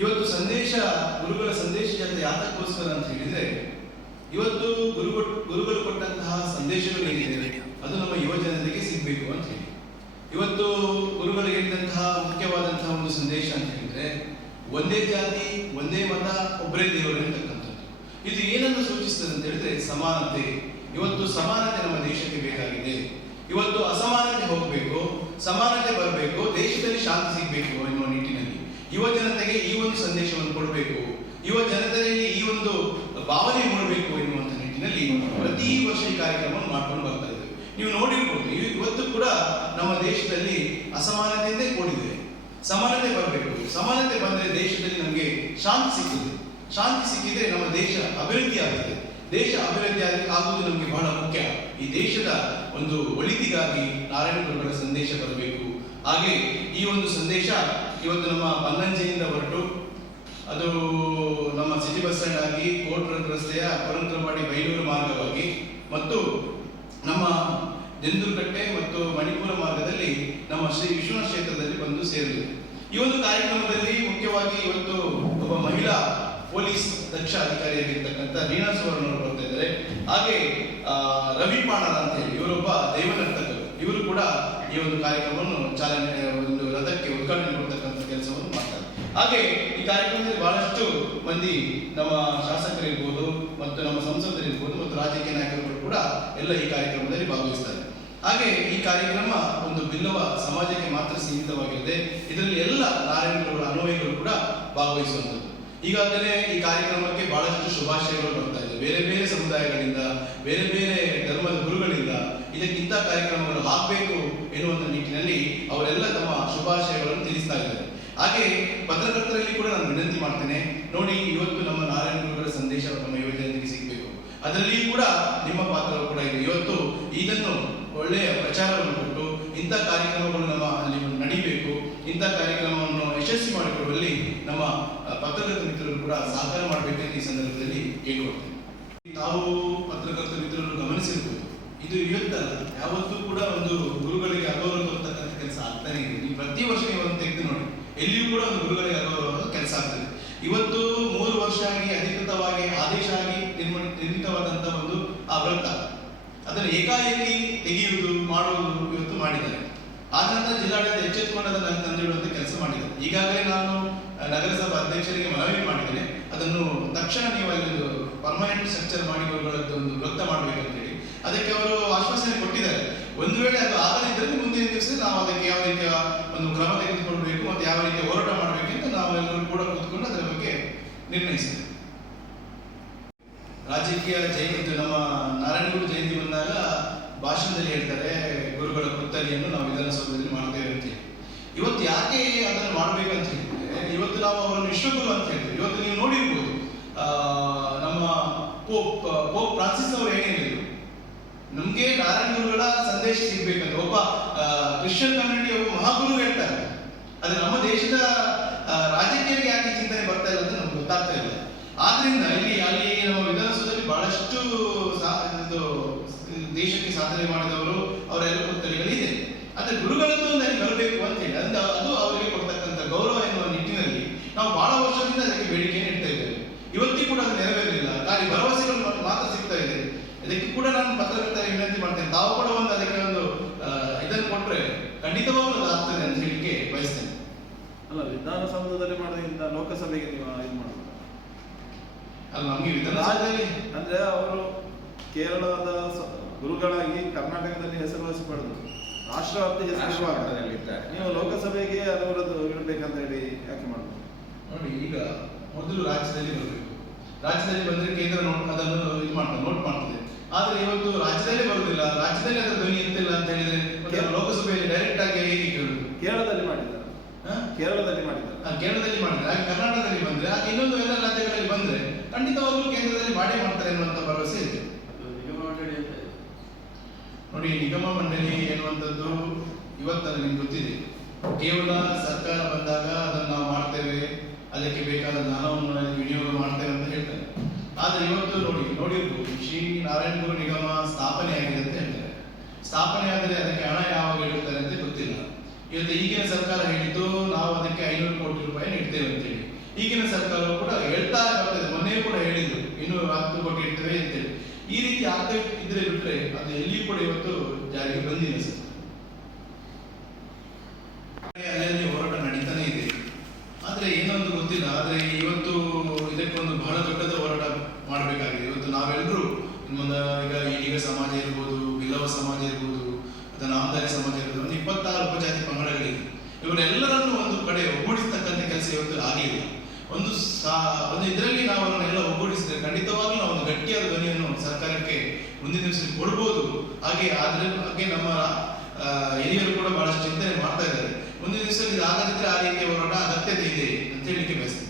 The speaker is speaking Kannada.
ಇವತ್ತು ಸಂದೇಶ, ಗುರುಗಳ ಸಂದೇಶ ಜಾತ್ರೆ ಯಾತಕ್ಕೋಸ್ಕರ ಅಂತ ಹೇಳಿದ್ರೆ, ಇವತ್ತು ಗುರುಗಳು ಕೊಟ್ಟಂತಹ ಸಂದೇಶಗಳು ಏನಿದೆ ಅದು ನಮ್ಮ ಯುವ ಜನತೆಗೆ ಸಿಗಬೇಕು ಅಂತ ಹೇಳಿ. ಇವತ್ತು ಗುರುಗಳು ಹೇಳಿದಂತಹ ಮುಖ್ಯವಾದಂತಹ ಒಂದು ಸಂದೇಶ ಅಂತ ಹೇಳಿದ್ರೆ, ಒಂದೇ ಜಾತಿ ಒಂದೇ ಮತ ಒಬ್ಬರೇ ದೇವರು ಅಂತಕ್ಕಂಥದ್ದು. ಇದು ಏನನ್ನು ಸೂಚಿಸ್ತದೆ ಅಂತ ಹೇಳಿದ್ರೆ ಸಮಾನತೆ. ಇವತ್ತು ಸಮಾನತೆ ನಮ್ಮ ದೇಶಕ್ಕೆ ಬೇಕಾಗಿದೆ. ಇವತ್ತು ಅಸಮಾನತೆ ಹೋಗಬೇಕು, ಸಮಾನತೆ ಬರಬೇಕು, ದೇಶದಲ್ಲಿ ಶಾಂತಿ ಸಿಗಬೇಕು ಎನ್ನುವ ನಿಟ್ಟಿನಲ್ಲಿ ಯುವ ಜನತೆಗೆ ಈ ಒಂದು ಸಂದೇಶವನ್ನು ಕೊಡಬೇಕು, ಯುವ ಜನತೆಯಲ್ಲಿ ಈ ಒಂದು ಭಾವನೆ ಮೂಡಬೇಕು ಎನ್ನುವಂತ ನಿಟ್ಟಿನಲ್ಲಿ ಪ್ರತಿ ವರ್ಷ ಈ ಕಾರ್ಯಕ್ರಮವನ್ನು ಮಾಡ್ಕೊಂಡು ಬರ್ತಾ ಇದ್ದೇವೆ. ನೀವು ನೋಡಿರ್ಬೋದು, ಇವತ್ತು ಕೂಡ ನಮ್ಮ ದೇಶದಲ್ಲಿ ಅಸಮಾನತೆಯಿಂದೇ ಕೂಡಿದೆ. ಸಮಾನತೆ ಬರಬೇಕು, ಸಮಾನತೆ ಬಂದರೆ ದೇಶದಲ್ಲಿ ನಮಗೆ ಶಾಂತಿ ಸಿಗ್ತದೆ. ಶಾಂತಿ ಸಿಕ್ಕಿದ್ರೆ ನಮ್ಮ ದೇಶ ಅಭಿವೃದ್ಧಿ ಆಗ್ತದೆ. ದೇಶ ಅಭಿವೃದ್ಧಿ ಆಗುವುದು ನಮಗೆ ಬಹಳ ಮುಖ್ಯ. ಈ ದೇಶದ ಒಂದು ಒಳಿತಿಗಾಗಿ ನಾರಾಯಣ ಗುರುಗಳ ಸಂದೇಶ ಬರಬೇಕು. ಹಾಗೆ ಈ ಒಂದು ಸಂದೇಶ ಇವತ್ತು ನಮ್ಮ ಪನ್ನಂಜೆಯಿಂದ ಹೊರಟು ಅದು ನಮ್ಮ ಸಿಟಿ ಬಸ್ ಸ್ಟ್ಯಾಂಡ್ ಆಗಿ ಕೋರ್ಟ್ ರಸ್ತೆಯ ಪರಂತ್ರವಾಡಿ ಬೈಲೂರು ಮಾರ್ಗವಾಗಿ ಮತ್ತು ನಮ್ಮ ಜಂದೂರ್ಕಟ್ಟೆ ಮತ್ತು ಮಣಿಪುರ ಮಾರ್ಗದಲ್ಲಿ ನಮ್ಮ ಶ್ರೀ ವಿಶ್ವನಾಥ ಕ್ಷೇತ್ರದಲ್ಲಿ ಬಂದು ಸೇರಲಿದೆ. ಈ ಒಂದು ಕಾರ್ಯಕ್ರಮದಲ್ಲಿ ಮುಖ್ಯವಾಗಿ ಇವತ್ತು ಒಬ್ಬ ಮಹಿಳಾ ಪೊಲೀಸ್ ದಕ್ಷ ಅಧಿಕಾರಿಯಾಗಿರ್ತಕ್ಕಂಥ ರೀನಾ ಸುವರ್ಣ ಅವರು ಬರ್ತಾ ಇದ್ದಾರೆ. ಹಾಗೆ ರವಿ ಪಾಣರ ಅಂತ ಹೇಳಿ ಇವರೊಬ್ಬ ದೈವನರ್ತಕರು, ಇವರು ಕೂಡ ಈ ಒಂದು ಕಾರ್ಯಕ್ರಮವನ್ನು ಒಂದು ರಥಕ್ಕೆ ಉದ್ಘಾಟನೆ ಕೊಡ್ತಕ್ಕಂಥ ಕೆಲಸವನ್ನು ಮಾಡ್ತಾರೆ. ಹಾಗೆ ಈ ಕಾರ್ಯಕ್ರಮದಲ್ಲಿ ಬಹಳಷ್ಟು ಮಂದಿ ನಮ್ಮ ಶಾಸಕರಿರ್ಬೋದು ಮತ್ತು ನಮ್ಮ ಸಂಸದರಿರ್ಬೋದು ಮತ್ತು ರಾಜಕೀಯ ನಾಯಕರು ಕೂಡ ಎಲ್ಲ ಈ ಕಾರ್ಯಕ್ರಮದಲ್ಲಿ ಭಾಗವಹಿಸ್ತಾರೆ. ಹಾಗೆ ಈ ಕಾರ್ಯಕ್ರಮ ಒಂದು ಬಿಲ್ಲವ ಸಮಾಜಕ್ಕೆ ಮಾತ್ರ ಸೀಮಿತವಾಗಿರುತ್ತೆ. ಇದರಲ್ಲಿ ಎಲ್ಲ ನಾರಾಯಣಗಳ ಅನ್ವಯಗಳು ಕೂಡ ಭಾಗವಹಿಸುವಂಥದ್ದು. ಈಗಾಗಲೇ ಈ ಕಾರ್ಯಕ್ರಮಕ್ಕೆ ಬಹಳಷ್ಟು ಶುಭಾಶಯಗಳು ಬರ್ತಾ ಇದೆ. ಬೇರೆ ಬೇರೆ ಸಮುದಾಯಗಳಿಂದ, ಬೇರೆ ಬೇರೆ ಧರ್ಮದ ಗುರುಗಳಿಂದ ಇದಕ್ಕಿಂತ ಕಾರ್ಯಕ್ರಮಗಳು ಆಗಬೇಕು ಎನ್ನುವಂಥ ನಿಟ್ಟಿನಲ್ಲಿ ಅವರೆಲ್ಲ ತಮ್ಮ ಶುಭಾಶಯಗಳನ್ನು ತಿಳಿಸ್ತಾ ಇದ್ದಾರೆ. ಹಾಗೆ ಪತ್ರಕರ್ತರಲ್ಲಿ ಕೂಡ ನಾನು ವಿನಂತಿ ಮಾಡ್ತೇನೆ, ನೋಡಿ ಇವತ್ತು ನಮ್ಮ ನಾರಾಯಣ ಗುರುಗಳ ಸಂದೇಶ ನಮ್ಮ ಯುವ ಜನತೆಗೆ ಸಿಗಬೇಕು. ಅದರಲ್ಲಿ ಕೂಡ ನಿಮ್ಮ ಪಾತ್ರ ಕೂಡ ಇದೆ. ಇವತ್ತು ಇದನ್ನು ಒಳ್ಳೆಯ ಪ್ರಚಾರವನ್ನು ಕೊಟ್ಟು ಇಂಥ ಕಾರ್ಯಕ್ರಮಗಳು ನಮ್ಮ ಅಲ್ಲಿ ನಡೀಬೇಕು, ಇಂಥ ಕಾರ್ಯಕ್ರಮವನ್ನು ಯಶಸ್ವಿ ಮಾಡಿಕೊಡುವಲ್ಲಿ ನಮ್ಮ ಪತ್ರಕರ್ತ ಮಿತ್ರರು ಕೂಡ ಸಹಕಾರ ಮಾಡಬೇಕಂತ ಈ ಸಂದರ್ಭದಲ್ಲಿ ಕೇಳಿಕೊಳ್ತೇನೆ. ತಾವು ಪತ್ರಕರ್ತ ಮಿತ್ರರು ಗಮನಿಸಿರ್ಬೋದು, ಇದು ಇವತ್ತಲ್ಲ, ಯಾವತ್ತೂ ಕೂಡ ಒಂದು ಗುರುಗಳಿಗೆ ಅಗೌರವ ತೋರ್ತಕ್ಕಂಥ ಕೆಲಸ ಆಗ್ತಾನೆ ಇದೆ. ನೀವು ಪ್ರತಿ ವರ್ಷ ನೀವು ತೆಗೆದು ನೋಡಿ, ಎಲ್ಲಿಯೂ ಕೂಡ ಒಂದು ಗುರುಗಳಿಗೆ ಅಗೌರವ ಕೆಲಸ ಆಗ್ತದೆ. ಇವತ್ತು 3 ವರ್ಷ ಆಗಿ ಅಧಿಕೃತವಾಗಿ ಆದೇಶ ಆಗಿ ನಿರ್ಮಿತವಾದಂತಹ ಒಂದು ಆ ವ್ರತ, ಅದನ್ನು ಏಕಾಏಕಿ ತೆಗೆಯುವುದು ಮಾಡುವುದು ಇವತ್ತು ಮಾಡಿದ್ದಾರೆ. ಆದ ನಂತರ ಜಿಲ್ಲಾಡಳಿತ ಎಚ್ಚೆತ್ತುಕೊಂಡು ಅದನ್ನು ತಂದಿಡುವಂತ ಕೆಲಸ ಮಾಡಿದ್ದಾರೆ. ಈಗಾಗಲೇ ನಾನು ನಗರಸಭಾ ಅಧ್ಯಕ್ಷರಿಗೆ ಮನವಿ ಮಾಡಿದ್ದೇನೆ, ಅದನ್ನು ತಕ್ಷಣ ನೀವು ಅಲ್ಲಿ ಒಂದು ಪರ್ಮನೆಂಟ್ ಸ್ಟ್ರಕ್ಚರ್ ಮಾಡಿ ಗುರುಗಳದ್ದು ಒಂದು ವೃತ್ತ ಮಾಡಬೇಕಂತ ಹೇಳಿ. ಅದಕ್ಕೆ ಅವರು ಆಶ್ವಾಸನೆ ಕೊಟ್ಟಿದ್ದಾರೆ. ಒಂದು ವೇಳೆ ಅದು ಆಗದಿದ್ದರೆ ಮುಂದಿನ ದಿವಸ ನಾವು ಅದಕ್ಕೆ ಯಾವ ರೀತಿಯ ಒಂದು ಕ್ರಮ ತೆಗೆದುಕೊಳ್ಬೇಕು ಮತ್ತು ಯಾವ ರೀತಿಯ ಹೋರಾಟ ಮಾಡಬೇಕು ಅಂತ ನಾವೆಲ್ಲರೂ ಕೂಡ ಕೂತ್ಕೊಂಡು ಅದರ ಬಗ್ಗೆ ನಿರ್ಣಯಿಸಿದ್ದೇವೆ. ರಾಜಕೀಯ ಜಯಂತಿ, ನಮ್ಮ ನಾರಾಯಣಗುರು ಜಯಂತಿ ಬಂದಾಗ ಭಾಷಣದಲ್ಲಿ ಹೇಳ್ತಾರೆ ಗುರುಗಳ ಪುತ್ಥಳಿಯನ್ನು ನಾವು ವಿಧಾನಸೌಧದಲ್ಲಿ ಮಾಡ್ತೇವೆ ಅಂತ ಹೇಳಿ. ಇವತ್ತು ಯಾಕೆ ಅದನ್ನು ಮಾಡಬೇಕಂತ ಹೇಳಿದ್ರೆ, ಇವತ್ತು ನಾವು ಅವರನ್ನು ವಿಶ್ವಗುರು ಅಂತ ಹೇಳ್ತೀವಿ. ಇವತ್ತು ನೀವು ನೋಡಿರ್ಬೋದು, ನಮ್ಮ ಪೋಪ್ ಫ್ರಾನ್ಸಿಸ್ ಅವರು ಏನ್ ಹೇಳಿದ್ರು, ನಮ್ಗೆ ನಾರಾಯಣ ಗುರುಗಳ ಸಂದೇಶ ಸಿಗ್ಬೇಕಂತ ಒಬ್ಬ ಕ್ರಿಶ್ಚಿಯನ್ ಕಮ್ಯುನಿಟಿ ಒಬ್ಬ ಮಹಾಗುರು ಹೇಳ್ತಾರೆ. ಅದು ನಮ್ಮ ದೇಶದ ರಾಜಕೀಯಕ್ಕೆ ಯಾಕೆ ಚಿಂತನೆ ಬರ್ತಾ ಇಲ್ಲ ಅಂತ ನಮ್ಗೆ ಗೊತ್ತಾಗ್ತಾ ಇಲ್ಲ. ಆದ್ರಿಂದ ಅಲ್ಲಿ ನಮ್ಮ ವಿಧಾನಸೌಧದಲ್ಲಿ ಬಹಳಷ್ಟು ದೇಶಕ್ಕೆ ಸಾಧನೆ ಮಾಡಿದವರು ಅವರೆಲ್ಲ ಪುತ್ಥಳಿಗಳಿದೆ. ಆದ್ರೆ ಗುರುಗಳದ್ದು ಅಲ್ಲಿ ಬರಬೇಕು ಅಂತ ಹೇಳಿ ಅದು ಅವರಿಗೆ ಕೊಡ್ತಕ್ಕಂಥ ಗೌರವ ಎನ್ನುವ ನಿಟ್ಟಿನಲ್ಲಿ ನಾವು ಬಹಳ ವರ್ಷದಿಂದ ಅದಕ್ಕೆ ಬೇಡಿಕೆ ನೀಡ್ತಾ ಇದ್ದೇವೆ. ಇವತ್ತಿಗೂ ಕೂಡ ಅದು ನೆರವೇರಿಲ್ಲ, ಖಾಲಿ ಭರವಸೆಗಳು ಮಾತ್ರ ಸಿಗ್ತಾ ಇದೆ. ಇದಕ್ಕೆ ಕೂಡ ನಾನು ಪತ್ರಕರ್ತರಿಗೆ ವಿನಂತಿ ಮಾಡ್ತೇನೆ, ತಾವು ಕೂಡ ಒಂದು ಅದಕ್ಕೆ ಒಂದು ಇದನ್ನು ಕೊಟ್ಟರೆ ಖಂಡಿತವಾಗ್ಲೂ ಅದು ಆಗ್ತದೆ ಅಂತ ಹೇಳಿಕೆ ಬಯಸ್ತೇನೆ. ಅಲ್ಲ, ವಿಧಾನಸೌಧದಲ್ಲಿ ಮಾಡೋದ್ರಿಂದ ಲೋಕಸಭೆಗೆ ನೀವು ಇದು ಮಾಡಬಹುದು ಅಲ್ಲ. ನಮಗೆ ವಿಧಾನಸೌಧದಲ್ಲಿ ಅಂದ್ರೆ ಅವರು ಕೇರಳದ ಗುರುಗಳಾಗಿ ಕರ್ನಾಟಕದಲ್ಲಿ ಹೆಸರುವಾಸಿ ಪಡೆದು ರಾಷ್ಟ್ರವ್ಯಾಪ್ತಿ ಹೆಸರು ನೀವು ಲೋಕಸಭೆಗೆ ಅವರದ್ದು ಇಡಬೇಕಂತ ಹೇಳಿ ಯಾಕೆ ಮಾಡಬಹುದು? ನೋಡಿ, ಈಗ ಮೊದಲು ರಾಜ್ಯದಲ್ಲಿ ಬರಬೇಕು. ರಾಜ್ಯದಲ್ಲಿ ಬಂದ್ರೆ ಕೇಂದ್ರ ಅದನ್ನು ಇದು ಮಾಡ್ತದೆ, ನೋಟ್ ಮಾಡ್ತದೆ. ಆದ್ರೆ ಇವತ್ತು ರಾಜ್ಯದಲ್ಲೇ ಬರುವುದಿಲ್ಲ, ರಾಜ್ಯದಲ್ಲಿ ಅದರ ಧ್ವನಿ ಎತ್ತಿಲ್ಲ ಅಂತ ಹೇಳಿದ್ರೆ ಲೋಕಸಭೆಯಲ್ಲಿ ಡೈರೆಕ್ಟ್ ಆಗಿ ಹೇಗೆ ಕೇಳುದು? ಕೇರಳದಲ್ಲಿ ಮಾಡಿದ್ದಾರೆ, ಕೇರಳದಲ್ಲಿ ಮಾಡಿದ್ದಾರೆ, ಹಾಗೆ ಕರ್ನಾಟಕದಲ್ಲಿ ಬಂದ್ರೆ, ಹಾಗೆ ಇನ್ನೊಂದು ಎಲ್ಲ ರಾಜ್ಯಗಳಲ್ಲಿ ಬಂದ್ರೆ ಖಂಡಿತವಾಗ್ಲೂ ಕೇಂದ್ರದಲ್ಲಿ ಮಾಡೇ ಮಾಡ್ತಾರೆ ಎನ್ನುವಂತ ಭರವಸೆ ಇದೆ. ನೋಡಿ, ನಿಗಮ ಮಂಡಳಿ ಎನ್ನುವಂಥದ್ದು ಇವತ್ತು ನಿಮ್ಗೆ ಗೊತ್ತಿದೆ, ಕೇವಲ ಸರ್ಕಾರ ಬಂದಾಗ ಅದನ್ನು ನಾವು ಮಾಡ್ತೇವೆ, ಅದಕ್ಕೆ ಬೇಕಾದ ಜ್ಞಾನವನ್ನು ವಿನಿಯೋಗ ಮಾಡ್ತೇವೆ ಅಂತ ಹೇಳ್ತಾರೆ. ಆದ್ರೆ ಇವತ್ತು ನೋಡಿರ್ಬೋದು, ಶ್ರೀ ನಾರಾಯಣ ಗುರು ನಿಗಮ ಸ್ಥಾಪನೆ ಆಗಿದೆ ಅಂತ ಹೇಳ್ತಾರೆ. ಸ್ಥಾಪನೆ ಆದರೆ ಅದಕ್ಕೆ ಹಣ ಯಾವಾಗ ಇಡುತ್ತಾರೆ ಅಂತ ಗೊತ್ತಿಲ್ಲ. ಇವತ್ತು ಈಗಿನ ಸರ್ಕಾರ ಹೇಳಿದ್ದು ನಾವು ಅದಕ್ಕೆ 500 ಕೋಟಿ ರೂಪಾಯಿ ನೀಡ್ತೇವೆ ಅಂತ ಹೇಳಿ. ಈಗಿನ ಸರ್ಕಾರವು ಕೂಡ ಹೇಳ್ತಾ ಬರ್ತದೆ, ಮೊನ್ನೆ ಕೂಡ ಹೇಳಿದ್ರು ಇನ್ನು 10 ಕೋಟಿ ಇರ್ತೇವೆ ಅಂತೇಳಿ. ಈ ರೀತಿ ಆಗ್ತಾ ಇದ್ರೆ ಬಿಟ್ರೆ ಅದು ಎಲ್ಲಿಯೂ ಕೂಡ ಇವತ್ತು ಜಾರಿಗೆ ಬಂದಿಲ್ಲ ಸರ್. ಅಲ್ಲಲ್ಲಿ ಹೋರಾಟ ನಡೀತಾನೆ ಇದೆ, ಆದ್ರೆ ಏನೊಂದು ಗೊತ್ತಿಲ್ಲ. ಆದ್ರೆ ಇವತ್ತು ಇದಕ್ಕೊಂದು ಬಹಳ ದೊಡ್ಡದ ಹೋರಾಟ ಮಾಡಬೇಕಾಗಿದೆ. ಇವತ್ತು ನಾವೆಲ್ಲರೂ ಈಗ ಈಡಿಗ ಸಮಾಜ ಇರ್ಬೋದು, ಬಿಲ್ಲವ ಸಮಾಜ ಇರ್ಬೋದು, ಅಥವಾ ನಾಮಧಾರಿ ಸಮಾಜ ಇರ್ಬೋದು, ಒಂದು 26 ಉಪಜಾತಿ ಪಂಗಡಗಳಿವೆ. ಇವರೆಲ್ಲರನ್ನು ಒಂದು ಕಡೆ ಒಗ್ಗೂಡಿಸ್ತಕ್ಕಂಥ ಕೆಲಸ ಇವತ್ತು ಆಗಿಲ್ಲ. ಒಂದು ಇದರಲ್ಲಿ ನಾವು ಅವರನ್ನೆಲ್ಲ ಒಗ್ಗೂಡಿಸಿದ್ರೆ ಖಂಡಿತವಾಗ್ಲೂ ನಾವು ಒಂದು ಗಟ್ಟಿಯಾದ ಧ್ವನಿಯನ್ನು ಸರ್ಕಾರಕ್ಕೆ ಮುಂದಿನ ದಿವಸದಲ್ಲಿ ಕೊಡ್ಬೋದು. ಹಾಗೆ ನಮ್ಮ ಹಿರಿಯರು ಕೂಡ ಬಹಳಷ್ಟು ಚಿಂತನೆ ಮಾಡ್ತಾ ಇದ್ದಾರೆ. ಮುಂದಿನ ದಿವಸದಲ್ಲಿ ಆಗದಿದ್ರೆ ಆ ರೀತಿಯ ಹೋರಾಟ ಅಗತ್ಯತೆ ಇದೆ ಅಂತ ಹೇಳಿಕ್ಕೆ ಬಯಸ್ತೇನೆ.